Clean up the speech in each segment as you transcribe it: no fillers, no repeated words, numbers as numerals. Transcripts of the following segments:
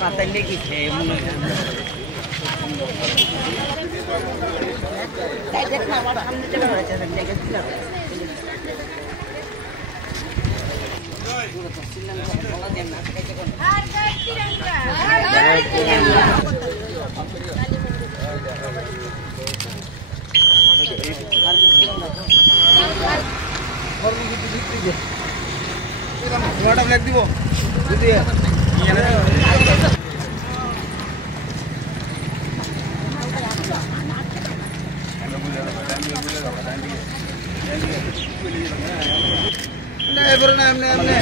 পাতায় লেগেছে মনে হয় দিব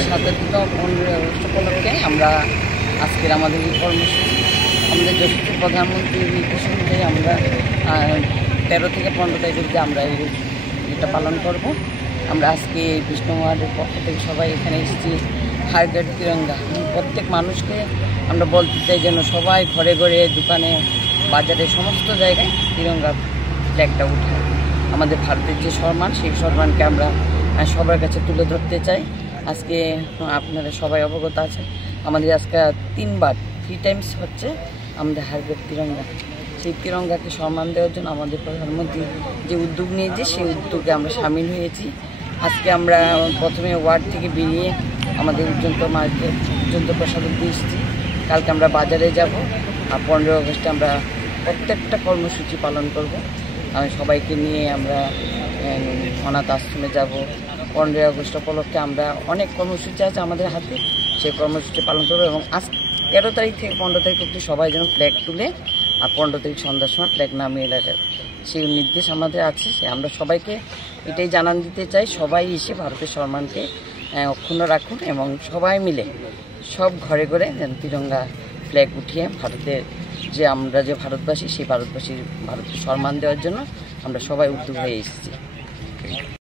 স্বাধীনতা 15 আগস্ট উপলক্ষে আমরা আজকের আমাদের এই কর্মসূচি আমাদের যশস্বী প্রধানমন্ত্রীর নির্দেশ অনুযায়ী আমরা 13 থেকে 15 তারিখ অবধি আমরা এটা পালন করব। আমরা আজকে বিষ্ণু ওয়ার্ডের পক্ষ থেকে সবাই এখানে এসেছি। হারঘাট তিরঙ্গা প্রত্যেক মানুষকে আমরা বলতে চাই যেন সবাই ঘরে ঘরে দোকানে বাজারে সমস্ত জায়গায় তিরঙ্গা ফ্ল্যাগটা উঠায়। আমাদের ভারতের যে সম্মান সেই সম্মানকে আমরা সবার কাছে তুলে ধরতে চাই। আজকে আপনারা সবাই অবগত আছেন আমাদের আজকে 3 টাইমস হচ্ছে আমাদের হারঘাট তিরঙ্গা। সেই তিরঙ্গাকে সম্মান দেওয়ার জন্য আমাদের প্রধানমন্ত্রী যে উদ্যোগ নিয়েছে সেই উদ্যোগে আমরা সামিল হয়েছি। আজকে আমরা প্রথমে ওয়ার্ড থেকে বেরিয়ে আমাদের উজ্জন্ত মার্কেট উজ্জন্ত প্রসাদ দিয়ে এসেছি। কালকে আমরা বাজারে যাব আর 15 আগস্টে আমরা প্রত্যেকটা কর্মসূচি পালন করব। সবাইকে নিয়ে আমরা অনাথ আশ্রমে যাব। 15 আগস্ট উপলক্ষে আমরা অনেক কর্মসূচি আছে আমাদের হাতে, সেই কর্মসূচি পালন করবো। এবং আজ 13 তারিখ থেকে 15 তারিখ অবধি সবাই যেন ফ্ল্যাগ তুলে আর 15 তারিখ সন্ধ্যার সময় ফ্ল্যাগ নামিয়ে রাখে সেই নির্দেশ আমাদের আছে। আমরা সবাইকে এটাই জানান দিতে চাই, সবাই এসে ভারতের সম্মানকে অক্ষুণ্ণ রাখুন এবং সবাই মিলে সব ঘরে ঘরে যেন তিরঙ্গা ফ্ল্যাগ উঠিয়ে ভারতের যে আমরা যে ভারতবাসী সেই ভারতের সম্মান দেওয়ার জন্য আমরা সবাই উদ্যোগ হয়ে এসেছি।